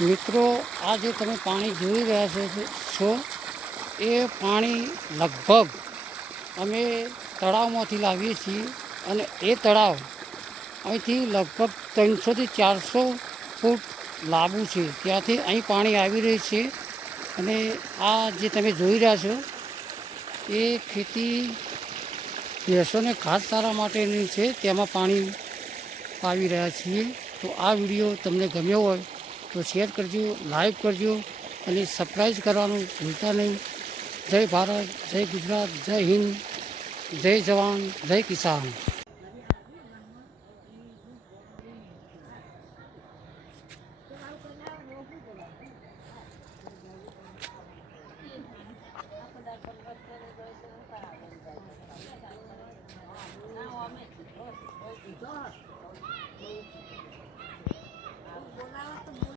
મિત્રો, આ જે તમે પાણી જોઈ રહ્યા છો એ પાણી લગભગ અમે તળાવમાંથી લાવીએ છીએ અને એ તળાવ અહીંથી લગભગ 300થી 400 ફૂટ લાંબુ છે. ત્યાંથી અહીં પાણી આવી રહ્યું છે અને આ જે તમે જોઈ રહ્યા છો એ ખેતી ભેંસોને ઘાસચારા માટેની છે, તેમાં પાણી પાવી રહ્યા છીએ. તો આ વિડીયો તમને ગમ્યો હોય તો શેર કરજો, લાઈક કરજો અને સબસ્ક્રાઈબ કરવાનું ભૂલતા નહીં. જય ભારત, જય ગુજરાત, જય હિન્દ, જય જવાન, જય કિસાન.